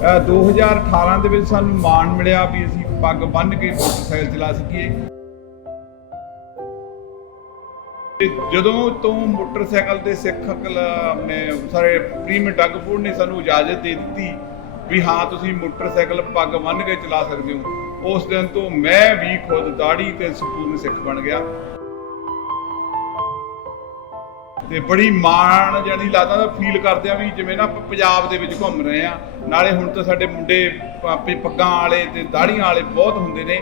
2018 ਦੇ ਵਿੱਚ ਸਾਨੂੰ ਮਾਣ ਮਿਲਿਆ ਵੀ ਅਸੀਂ ਪੱਗ ਬੰਨ੍ਹ ਕੇ ਮੋਟਰਸਾਈਕਲ ਚਲਾ ਸਕੀਏ। ਤੇ ਜਦੋਂ ਤੋਂ ਮੋਟਰਸਾਈਕਲ ਦੇ ਸਿੱਖ ਨੇ ਸਾਰੇ ਪ੍ਰੀਮ ਡੱਗ ਫੂਡ ਨੇ ਸਾਨੂੰ ਇਜਾਜ਼ਤ ਦੇ ਦਿੱਤੀ ਵੀ ਹਾਂ ਤੁਸੀਂ ਮੋਟਰਸਾਈਕਲ ਪੱਗ ਬੰਨ੍ਹ ਕੇ ਚਲਾ ਸਕਦੇ ਹੋ, ਉਸ ਦਿਨ ਤੋਂ ਮੈਂ ਵੀ ਖੁਦ ਦਾੜੀ ਤੇ ਸੰਪੂਰਨ ਸਿੱਖ ਬਣ ਗਿਆ। ਤੇ ਬੜੀ ਮਾਣ ਜਾਨੀ ਲੱਗਦਾ ਤਾਂ ਫੀਲ ਕਰਦੇ ਆ ਵੀ ਜਿਵੇਂ ਨਾ ਆਪਾਂ ਪੰਜਾਬ ਦੇ ਵਿੱਚ ਘੁੰਮ ਰਹੇ ਆ। ਨਾਲੇ ਹੁਣ ਤਾਂ ਸਾਡੇ ਮੁੰਡੇ ਪੱਗਾਂ ਵਾਲੇ ਤੇ ਦਾੜੀਆਂ ਵਾਲੇ ਬਹੁਤ ਹੁੰਦੇ ਨੇ।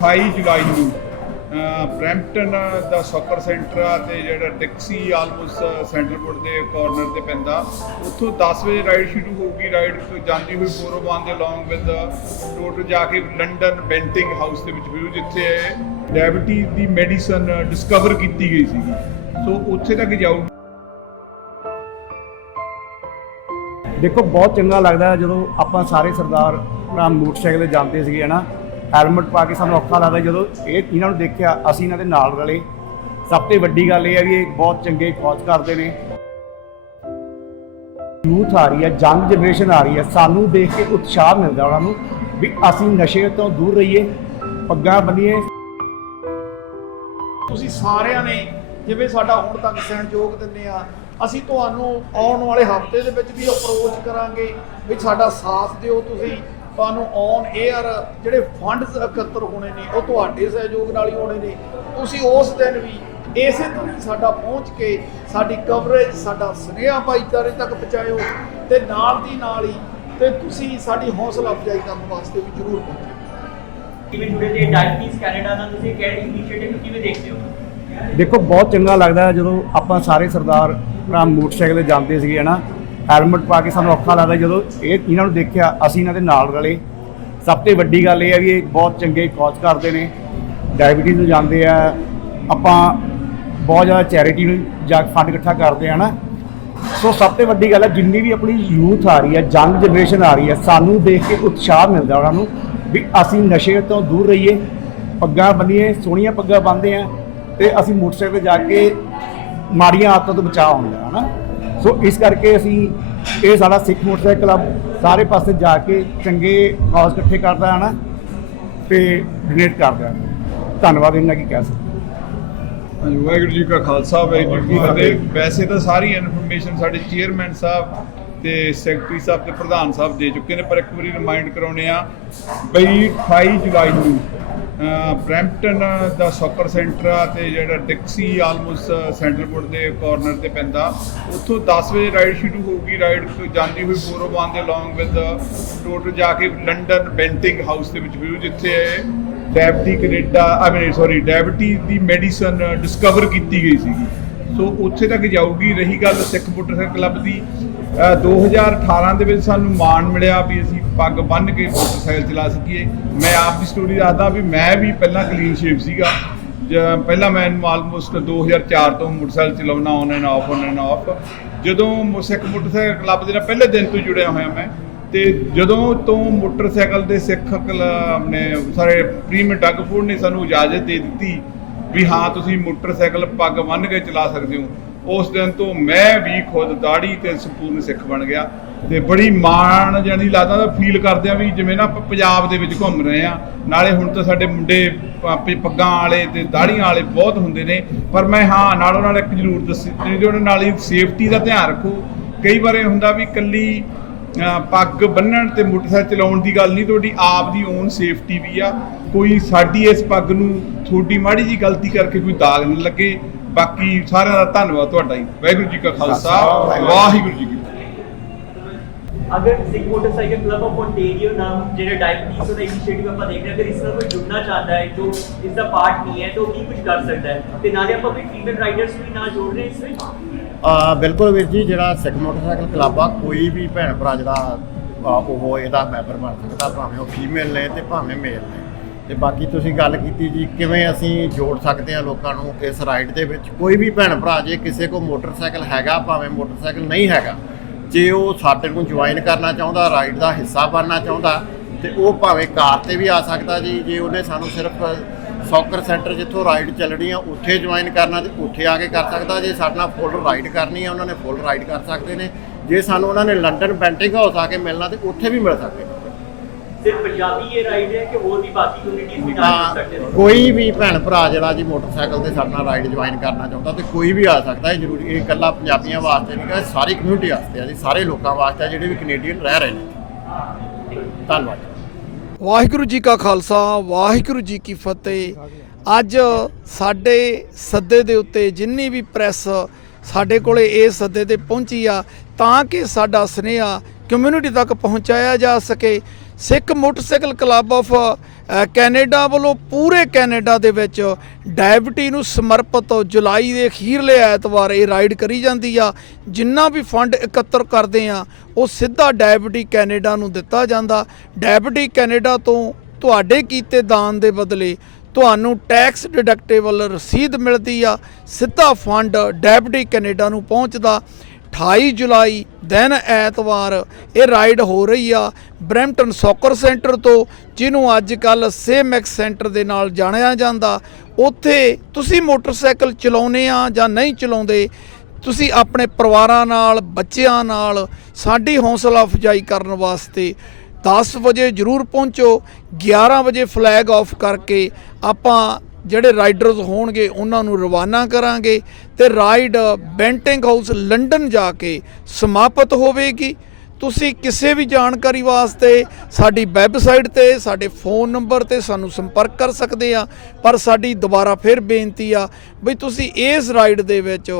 28 ਜੁਲਾਈ ਨੂੰ ਬਰੈਂਪਟਨ ਦਾ ਸੌਕਰ ਸੈਂਟਰ ਆ ਤੇ ਜਿਹੜਾ ਟੈਕਸੀ ਆਲਮੋਸਟ ਸੈਂਟਰਲ ਬੋਰਡ ਦੇ ਕਾਰਨਰ ਤੇ ਪੈਂਦਾ, ਉੱਥੋਂ 10 ਵਜੇ ਰਾਈਡ ਸ਼ੁਰੂ ਹੋਊਗੀ। ਰਾਈਡ ਜਾਂਦੀ ਹੋਈ 401 ਦੇ ਅਲੋਂਗ ਵਿਦ ਟੋਟਲ ਜਾ ਕੇ ਲੰਡਨ ਬੈਂਟਿੰਗ ਹਾਊਸ ਦੇ ਵਿੱਚ ਵੀ, ਜਿੱਥੇ ਡਾਇਬਟੀਜ਼ ਦੀ ਮੈਡੀਸਨ ਡਿਸਕਵਰ ਕੀਤੀ ਗਈ ਸੀਗੀ। ਸੋ ਉੱਥੇ ਤੱਕ ਜਾਊਗੀ। ਦੇਖੋ ਬਹੁਤ ਚੰਗਾ ਲੱਗਦਾ ਜਦੋਂ ਆਪਾਂ ਸਾਰੇ ਸਰਦਾਰ ਭਰਾ ਮੋਟਰਸਾਈਕਲ 'ਤੇ ਜਾਂਦੇ ਸੀਗੇ ਨਾ, ਹੈਲਮਟ ਪਾ ਕੇ ਸਾਨੂੰ ਔਖਾ ਲੱਗਦਾ ਜਦੋਂ ਇਹਨਾਂ ਨੂੰ ਦੇਖਿਆ ਅਸੀਂ ਇਹਨਾਂ ਦੇ ਨਾਲ ਰਲੇ। ਸਭ ਤੋਂ ਵੱਡੀ ਗੱਲ ਇਹ ਹੈ ਵੀ ਇਹ ਬਹੁਤ ਚੰਗੇ ਕੌਜ਼ ਕਰਦੇ ਨੇ। ਯੂਥ ਆ ਰਹੀ ਹੈ, ਯੰਗ ਜਨਰੇਸ਼ਨ ਆ ਰਹੀ ਹੈ, ਸਾਨੂੰ ਦੇਖ ਕੇ ਉਤਸ਼ਾਹ ਮਿਲਦਾ ਉਹਨਾਂ ਨੂੰ ਵੀ ਅਸੀਂ ਨਸ਼ੇ ਤੋਂ ਦੂਰ ਰਹੀਏ, ਪੱਗਾਂ ਬੰਨੀਏ। ਤੁਸੀਂ ਸਾਰਿਆਂ ਨੇ ਜਿਵੇਂ ਸਾਡਾ ਹੁਣ ਤੱਕ ਸਹਿਯੋਗ ਦਿੰਦੇ ਆ, ਅਸੀਂ ਤੁਹਾਨੂੰ ਆਉਣ ਵਾਲੇ ਹਫ਼ਤੇ ਦੇ ਵਿੱਚ ਵੀ ਅਪਰੋਚ ਕਰਾਂਗੇ ਵੀ ਸਾਡਾ ਸਾਥ ਦਿਓ। ਤੁਸੀਂ ਤੁਹਾਨੂੰ ਔਨ 에ਅਰ ਜਿਹੜੇ ਫੰਡਸ ਇਕੱਤਰ ਹੋਣੇ ਨੇ ਉਹ ਤੁਹਾਡੇ ਸਹਿਯੋਗ ਨਾਲ ਹੀ ਹੋਣੇ ਨੇ। ਤੁਸੀਂ ਉਸ ਦਿਨ ਵੀ ਇਸੇ ਤਰ੍ਹਾਂ ਸਾਡਾ ਪਹੁੰਚ ਕੇ ਸਾਡੀ ਕਵਰੇਜ, ਸਾਡਾ ਸੁਨੇਹਾ ਭਾਈਚਾਰੇ ਤੱਕ ਪਹੁੰਚਾਇਓ ਤੇ ਨਾਲ ਦੀ ਨਾਲ ਹੀ ਤੇ ਤੁਸੀਂ ਸਾਡੀ ਹੌਸਲਾ ਅਫਜ਼ਾਈ ਕਰਨ ਵਾਸਤੇ ਵੀ ਜ਼ਰੂਰ ਪਹੁੰਚੋ। ਕਿਵੇਂ ਜੁੜੇ ਤੇ ਡਾਇਬਟੀਜ਼ ਕੈਨੇਡਾ ਦਾ ਤੁਸੀਂ ਕਿਹੜੇ ਇਨੀਸ਼ੀਏਟਿਵ ਕਿਵੇਂ ਦੇਖਦੇ ਹੋ? ਦੇਖੋ ਬਹੁਤ ਚੰਗਾ ਲੱਗਦਾ ਜਦੋਂ ਆਪਾਂ ਸਾਰੇ ਸਰਦਾਰ ਭਰਾ ਮੋਟਰਸਾਈਕਲ 'ਤੇ ਜਾਂਦੇ ਸੀਗੇ ਨਾ, ਹੈਲਮਟ ਪਾ ਕੇ ਸਾਨੂੰ ਔਖਾ ਲੱਗਦਾ ਜਦੋਂ ਇਹਨਾਂ ਨੂੰ ਦੇਖਿਆ ਅਸੀਂ ਇਹਨਾਂ ਦੇ ਨਾਲ ਰਲੇ। ਸਭ ਤੋਂ ਵੱਡੀ ਗੱਲ ਇਹ ਹੈ ਵੀ ਇਹ ਬਹੁਤ ਚੰਗੇ ਕੌਜ਼ ਕਰਦੇ ਨੇ। ਡਾਇਬਟੀਜ਼ ਨੂੰ ਜਾਂਦੇ ਆ, ਆਪਾਂ ਬਹੁਤ ਜ਼ਿਆਦਾ ਚੈਰਿਟੀ ਨੂੰ ਜਾ ਕੇ ਫੰਡ ਇਕੱਠਾ ਕਰਦੇ ਆ ਨਾ। ਸੋ ਸਭ ਤੋਂ ਵੱਡੀ ਗੱਲ ਹੈ ਜਿੰਨੀ ਵੀ ਆਪਣੀ ਯੂਥ ਆ ਰਹੀ ਹੈ, ਯੰਗ ਜਨਰੇਸ਼ਨ ਆ ਰਹੀ ਹੈ, ਸਾਨੂੰ ਦੇਖ ਕੇ ਉਤਸ਼ਾਹ ਮਿਲਦਾ ਉਹਨਾਂ ਨੂੰ ਵੀ ਅਸੀਂ ਨਸ਼ੇ ਤੋਂ ਦੂਰ ਰਹੀਏ, ਪੱਗਾਂ ਬੰਨੀਏ, ਸੋਹਣੀਆਂ ਪੱਗਾਂ ਬੰਨ੍ਹਦੇ ਆ ਤੇ ਅਸੀਂ ਮੋਟਰਸਾਈਕਲ 'ਤੇ ਜਾ ਕੇ ਮਾੜੀਆਂ ਆਦਤਾਂ ਤੋਂ ਬਚਾਅ ਹੁੰਦਾ ਹੈ ਨਾ। ਸੋ ਇਸ ਕਰਕੇ ਅਸੀਂ ਇਹ ਸਾਡਾ ਸਿੱਖ ਮੋਟਰਸਾਈਕਲ ਕਲੱਬ ਸਾਰੇ ਪਾਸੇ ਜਾ ਕੇ ਚੰਗੇ ਕੌਜ਼ ਇਕੱਠੇ ਕਰਦਾ ਹੈ ਨਾ ਤੇ ਡੋਨੇਟ ਕਰਦਾ। ਧੰਨਵਾਦ ਇਹਨਾਂ ਕੀ ਕਹਿ ਸਕਦੇ। ਵਾਹਿਗੁਰੂ ਜੀ ਕਾ ਖਾਲਸਾ, ਵਾਹਿਗੁਰੂ ਜੀ ਕੀ ਫਤਿਹ। ਵੈਸੇ ਤਾਂ ਸਾਰੀ ਇਨਫੋਰਮੇਸ਼ਨ ਸਾਡੇ ਚੇਅਰਮੈਨ ਸਾਹਿਬ ਤੇ ਸੈਕਟਰੀ ਸਾਹਿਬ ਤੇ ਪ੍ਰਧਾਨ ਸਾਹਿਬ ਦੇ ਚੁੱਕੇ ਨੇ, ਪਰ ਇੱਕ ਵਾਰੀ ਰਿਮਾਈਂਡ ਕਰਾਉਣੇ ਆ ਬਈ 28 ਜੁਲਾਈ ਨੂੰ ਬਰੈਂਪਟਨ ਦਾ ਸੌਕਰ ਸੈਂਟਰ ਆ ਤੇ ਜਿਹੜਾ ਟੈਕਸੀ ਆਲਮੋਸਟ ਸੈਂਟਰਲ ਬੋਰਡ ਦੇ ਕਾਰਨਰ ਤੇ ਪੈਂਦਾ, ਉੱਥੋਂ 10 ਵਜੇ ਰਾਈਡ ਸ਼ੁਰੂ ਹੋਊਗੀ। ਰਾਈਡ ਜਾਂਦੀ ਹੋਈ 401 ਦੇ ਅਲੋਂਗ ਵਿਦ ਟੋਟਲ ਜਾ ਕੇ ਲੰਡਨ ਬੈਂਟਿੰਗ ਹਾਊਸ ਦੇ ਵਿੱਚ ਵੀ, ਜਿੱਥੇ ਡਾਇਬਟੀਜ਼ ਦੀ ਮੈਡੀਸਨ ਡਿਸਕਵਰ ਕੀਤੀ ਗਈ ਸੀਗੀ। ਸੋ ਉੱਥੇ ਤੱਕ ਜਾਊਗੀ। ਰਹੀ ਗੱਲ ਸਿੱਖ ਮੋਟਰਸਾਈਕਲ ਕਲੱਬ ਦੀ, 2018 ਦੇ ਵਿੱਚ ਸਾਨੂੰ ਮਾਣ ਮਿਲਿਆ ਵੀ ਅਸੀਂ ਪੱਗ ਬੰਨ੍ਹ ਕੇ ਮੋਟਰਸਾਈਕਲ ਚਲਾ ਸਕੀਏ। ਮੈਂ ਆਪ ਦੀ ਸਟੋਰੀ ਦੱਸਦਾ ਵੀ ਮੈਂ ਵੀ ਪਹਿਲਾਂ ਕਲੀਨ ਸ਼ੇਪ ਸੀਗਾ। ਪਹਿਲਾਂ ਮੈਨੂੰ ਆਲਮੋਸਟ 2004 ਤੋਂ ਮੋਟਰਸਾਈਕਲ ਚਲਾਉਣਾ ਔਨ ਐਂਡ ਆਫ। ਜਦੋਂ ਸਿੱਖ ਮੋਟਰਸਾਈਕਲ ਕਲੱਬ ਦੇ ਨਾਲ ਪਹਿਲੇ ਦਿਨ ਤੋਂ ਜੁੜਿਆ ਹੋਇਆ ਮੈਂ, ਤੇ ਜਦੋਂ ਤੋਂ ਮੋਟਰਸਾਈਕਲ ਦੇ ਸਿੱਖ ਨੇ ਸਾਰੇ ਪ੍ਰੀਮ ਡੱਗ ਫੂਡ ਨੇ ਸਾਨੂੰ ਇਜਾਜ਼ਤ ਦੇ ਦਿੱਤੀ ਵੀ ਹਾਂ ਤੁਸੀਂ ਮੋਟਰਸਾਈਕਲ ਪੱਗ ਬੰਨ੍ਹ ਕੇ ਚਲਾ ਸਕਦੇ ਹੋ, ਉਸ ਦਿਨ ਤੋਂ ਮੈਂ ਵੀ ਖੁਦ ਦਾੜੀ ਤੇ ਸੰਪੂਰਨ ਸਿੱਖ ਬਣ ਗਿਆ। ਤੇ ਬੜੀ ਮਾਣ ਜਾਨੀ ਲੱਗਦਾ ਤਾਂ ਫੀਲ ਕਰਦੇ ਆ ਵੀ ਜਿਵੇਂ ਨਾ ਆਪਾਂ ਪੰਜਾਬ ਦੇ ਵਿੱਚ ਘੁੰਮ ਰਹੇ ਆ। ਨਾਲੇ ਹੁਣ ਤਾਂ ਸਾਡੇ ਮੁੰਡੇ ਪੱਗਾਂ ਵਾਲੇ ਤੇ ਦਾੜੀਆਂ ਵਾਲੇ ਬਹੁਤ ਹੁੰਦੇ ਨੇ, ਪਰ ਮੈਂ ਹਾਂ ਨਾਲੋਂ ਨਾਲ ਇੱਕ ਜ਼ਰੂਰ ਦੱਸੀ ਉਹਦੇ ਨਾਲ ਹੀ ਸੇਫਟੀ ਦਾ ਧਿਆਨ ਰੱਖੋ। ਕਈ ਵਾਰ ਇਹ ਹੁੰਦਾ ਵੀ ਇਕੱਲੀ ਪੱਗ ਬੰਨ੍ਹਣ ਤੇ ਮੋਟਰਸਾਈਕਲ ਚਲਾਉਣ ਦੀ ਗੱਲ ਨਹੀਂ, ਤੁਹਾਡੀ ਆਪ ਦੀ ਓਨ ਸੇਫਟੀ ਵੀ ਆ। ਕੋਈ ਸਾਡੀ ਇਸ ਪੱਗ ਨੂੰ ਤੁਹਾਡੀ ਮਾੜੀ ਜੀ ਗਲਤੀ ਕਰਕੇ ਕੋਈ ਦਾਗ ਨਾ ਲੱਗੇ। ਬਾਕੀ ਸਾਰਿਆਂ ਦਾ ਧੰਨਵਾਦ ਤੁਹਾਡਾ ਹੀ। ਵਾਹਿਗੁਰੂ ਜੀ ਕਾ ਖਾਲਸਾ, ਵਾਹਿਗੁਰੂ ਜੀ ਕੀ ਫਤਿਹ। ਅਗਰ ਸਿੱਖ ਮੋਟਰਸਾਈਕਲ ਕਲੱਬ ਆਫ ਓਨਟਾਰੀਓ ਨਾਮ ਜਿਹੜਾ ਡਾਇਬਟੀਜ਼ ਦਾ ਇਨੀਸ਼ੀਏਟਿਵ ਆਪਾਂ ਦੇਖ ਰਹੇ ਹਾਂ, ਅਗਰ ਇਸ ਨਾਲ ਕੋਈ ਜੁੜਨਾ ਚਾਹੁੰਦਾ ਹੈ ਜੋ ਇਸ ਦਾ ਪਾਰਟ ਨਹੀਂ ਹੈ ਤਾਂ ਉਹ ਕੀ ਕੁਝ ਕਰ ਸਕਦਾ ਹੈ? ਤੇ ਨਾਲੇ ਆਪਾਂ ਕੋਈ ਫੀਮੇਲ ਰਾਈਡਰਸ ਵੀ ਨਾਲ ਜੋੜ ਰਹੇ ਇਸ ਵਿੱਚ। ਬਿਲਕੁਲ ਵੀਰ ਜੀ, ਜਿਹੜਾ ਸਿੱਖ ਮੋਟਰਸਾਈਕਲ ਕਲੱਬ ਆ, ਕੋਈ ਵੀ ਭੈਣ ਭਰਾ ਜਿਹੜਾ ਉਹ ਇਹਦਾ ਮੈਂਬਰ ਬਣ ਸਕਦਾ, ਭਾਵੇਂ ਉਹ ਫੀਮੇਲ ਨੇ ਤੇ ਭਾਵੇਂ ਮੇਲ ਨੇ। ਤੇ ਬਾਕੀ ਤੁਸੀਂ ਗੱਲ ਕੀਤੀ ਜੀ ਕਿਵੇਂ ਅਸੀਂ ਜੋੜ ਸਕਦੇ ਹਾਂ ਲੋਕਾਂ ਨੂੰ ਇਸ ਰਾਈਡ ਦੇ ਵਿੱਚ। ਕੋਈ ਵੀ ਭੈਣ ਭਰਾ ਜੇ ਕਿਸੇ ਕੋਲ ਮੋਟਰਸਾਈਕਲ ਹੈਗਾ, ਭਾਵੇਂ ਮੋਟਰਸਾਈਕਲ ਨਹੀਂ ਹੈਗਾ, ਜੇ ਉਹ ਸਾਡੇ ਨੂੰ ਜੁਆਇਨ ਕਰਨਾ ਚਾਹੁੰਦਾ, ਰਾਈਡ ਦਾ ਹਿੱਸਾ ਬਣਨਾ ਚਾਹੁੰਦਾ, ਤੇ ਉਹ ਭਾਵੇਂ ਕਾਰ ਤੇ ਵੀ ਆ ਸਕਦਾ ਜੀ। ਜੇ ਉਹਨੇ ਸਾਨੂੰ ਸਿਰਫ ਸੌਕਰ ਸੈਂਟਰ ਜਿੱਥੋਂ ਰਾਈਡ ਚੱਲਣੀ ਆ ਉੱਥੇ ਜੁਆਇਨ ਕਰਨਾ ਤੇ ਉੱਥੇ ਆ ਕੇ ਕਰ ਸਕਦਾ। ਜੇ ਸਾਡੇ ਨਾਲ ਫੁੱਲ ਰਾਈਡ ਕਰਨੀ ਆ ਉਹਨਾਂ ਨੇ ਫੁੱਲ ਰਾਈਡ ਕਰ ਸਕਦੇ ਨੇ। ਜੇ ਸਾਨੂੰ ਉਹਨਾਂ ਨੇ ਲੰਡਨ ਬੈਂਟਿੰਗ ਹਾਊਸ ਆ ਕੇ ਮਿਲਣਾ ਤੇ ਉੱਥੇ ਵੀ ਮਿਲ ਸਕਦੇ ਨੇ। ਸਿਰਫ ਪੰਜਾਬੀ ਇਹ ਰਾਈਡ ਹੈ ਕਿ ਹੋਰ ਵੀ ਬਾਕੀ ਕਮਿਊਨਿਟੀਜ਼ ਵੀ ਨਾਲ ਕਰ ਸਕਦੇ ਨੇ? ਕੋਈ ਵੀ ਭੈਣ ਭਰਾ ਜਿਹੜਾ ਜੀ ਮੋਟਰਸਾਈਕਲ ਤੇ ਸਾਡੇ ਨਾਲ ਰਾਈਡ ਜੁਆਇਨ ਕਰਨਾ ਚਾਹੁੰਦਾ ਤੇ ਕੋਈ ਵੀ ਆ ਸਕਦਾ। ਇਹ ਜ਼ਰੂਰੀ ਇਹ ਇਕੱਲਾ ਪੰਜਾਬੀਆਂ ਵਾਸਤੇ ਨਹੀਂ ਗਾ, ਸਾਰੀ ਕਮਿਊਨਿਟੀ ਵਾਸਤੇ ਆ ਜੀ, ਸਾਰੇ ਲੋਕਾਂ ਵਾਸਤੇ ਆ ਜਿਹੜੇ ਵੀ ਕੈਨੇਡੀਅਨ ਰਹਿ ਰਹੇ ਨੇ। ਧੰਨਵਾਦ। ਵਾਹਿਗੁਰੂ ਜੀ ਕਾ ਖਾਲਸਾ, ਵਾਹਿਗੁਰੂ ਜੀ ਕੀ ਫਤਿਹ। ਅੱਜ ਸਾਡੇ ਸੱਦੇ ਦੇ ਉੱਤੇ ਜਿੰਨੀ ਵੀ ਪ੍ਰੈਸ ਸਾਡੇ ਕੋਲੇ ਇਸ ਸੱਦੇ ਤੇ ਪਹੁੰਚੀ ਆ ਤਾਂ ਕਿ ਸਾਡਾ ਸੁਨੇਹਾ ਕਮਿਊਨਿਟੀ ਤੱਕ ਪਹੁੰਚਾਇਆ ਜਾ ਸਕੇ। ਸਿੱਖ ਮੋਟਰਸਾਈਕਲ ਕਲੱਬ ਆਫ ਕੈਨੇਡਾ ਵੱਲੋਂ ਪੂਰੇ ਕੈਨੇਡਾ ਦੇ ਵਿੱਚ ਡਾਇਬਟੀ ਨੂੰ ਸਮਰਪਿਤ ਜੁਲਾਈ ਦੇ ਅਖੀਰਲੇ ਐਤਵਾਰ ਇਹ ਰਾਈਡ ਕਰੀ ਜਾਂਦੀ ਆ। ਜਿੰਨਾ ਵੀ ਫੰਡ ਇਕੱਤਰ ਕਰਦੇ ਆ ਉਹ ਸਿੱਧਾ ਡਾਇਬਟੀ ਕੈਨੇਡਾ ਨੂੰ ਦਿੱਤਾ ਜਾਂਦਾ। ਡਾਇਬਟੀ ਕੈਨੇਡਾ ਤੋਂ ਤੁਹਾਡੇ ਕੀਤੇ ਦਾਨ ਦੇ ਬਦਲੇ ਤੁਹਾਨੂੰ ਟੈਕਸ ਡਿਡਕਟੇਬਲ ਰਸੀਦ ਮਿਲਦੀ ਆ। ਸਿੱਧਾ ਫੰਡ ਡਾਇਬਟੀ ਕੈਨੇਡਾ ਨੂੰ ਪਹੁੰਚਦਾ। 28 ਜੁਲਾਈ ਦਿਨ ਐਤਵਾਰ ਇਹ ਰਾਈਡ ਹੋ ਰਹੀ ਆ ਬਰੈਂਪਟਨ ਸੌਕਰ ਸੈਂਟਰ ਤੋਂ, ਜਿਹਨੂੰ ਅੱਜ ਕੱਲ੍ਹ ਸੇਮੈਕਸ ਸੈਂਟਰ ਦੇ ਨਾਲ ਜਾਣਿਆ ਜਾਂਦਾ। ਉੱਥੇ ਤੁਸੀਂ ਮੋਟਰਸਾਈਕਲ ਚਲਾਉਂਦੇ ਆ ਜਾਂ ਨਹੀਂ ਚਲਾਉਂਦੇ, ਤੁਸੀਂ ਆਪਣੇ ਪਰਿਵਾਰਾਂ ਨਾਲ ਬੱਚਿਆਂ ਨਾਲ ਸਾਡੀ ਹੌਸਲਾ ਅਫਜ਼ਾਈ ਕਰਨ ਵਾਸਤੇ 10 ਵਜੇ ਜ਼ਰੂਰ ਪਹੁੰਚੋ। 11 ਵਜੇ ਫਲੈਗ ਆਫ ਕਰਕੇ ਆਪਾਂ ਜਿਹੜੇ ਰਾਈਡਰਸ ਹੋਣਗੇ ਉਹਨਾਂ ਨੂੰ ਰਵਾਨਾ ਕਰਾਂਗੇ ਤੇ ਰਾਈਡ ਬੈਂਟਿੰਗ ਹਾਊਸ ਲੰਡਨ ਜਾ ਕੇ ਸਮਾਪਤ ਹੋਵੇਗੀ। ਤੁਸੀਂ ਕਿਸੇ ਵੀ ਜਾਣਕਾਰੀ ਵਾਸਤੇ ਸਾਡੀ ਵੈਬਸਾਈਟ ਤੇ ਸਾਡੇ ਫੋਨ ਨੰਬਰ ਤੇ ਸਾਨੂੰ ਸੰਪਰਕ ਕਰ ਸਕਦੇ ਆ। ਪਰ ਸਾਡੀ ਦੁਬਾਰਾ ਫਿਰ ਬੇਨਤੀ ਆ ਵੀ ਤੁਸੀਂ ਇਸ ਰਾਈਡ ਦੇ ਵਿੱਚ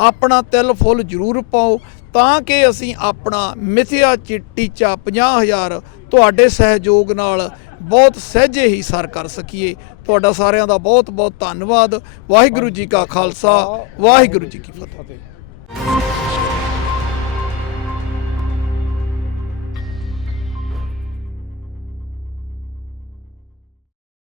ਆਪਣਾ ਤਿਲ ਫੁੱਲ ਜ਼ਰੂਰ ਪਾਓ ਤਾਂ ਕਿ ਅਸੀਂ ਆਪਣਾ ਮਿਥਿਆ ਟੀਚਾ 50,000 ਤੁਹਾਡੇ ਸਹਿਯੋਗ ਨਾਲ ਬਹੁਤ ਸਹਿਜੇ ਹੀ ਸਰ ਕਰ ਸਕੀਏ। ਤੁਹਾਡਾ ਸਾਰਿਆਂ ਦਾ ਬਹੁਤ ਬਹੁਤ ਧੰਨਵਾਦ। ਵਾਹਿਗੁਰੂ ਜੀ ਕਾ ਖਾਲਸਾ, ਵਾਹਿਗੁਰੂ ਜੀ ਕੀ ਫਤਿਹ।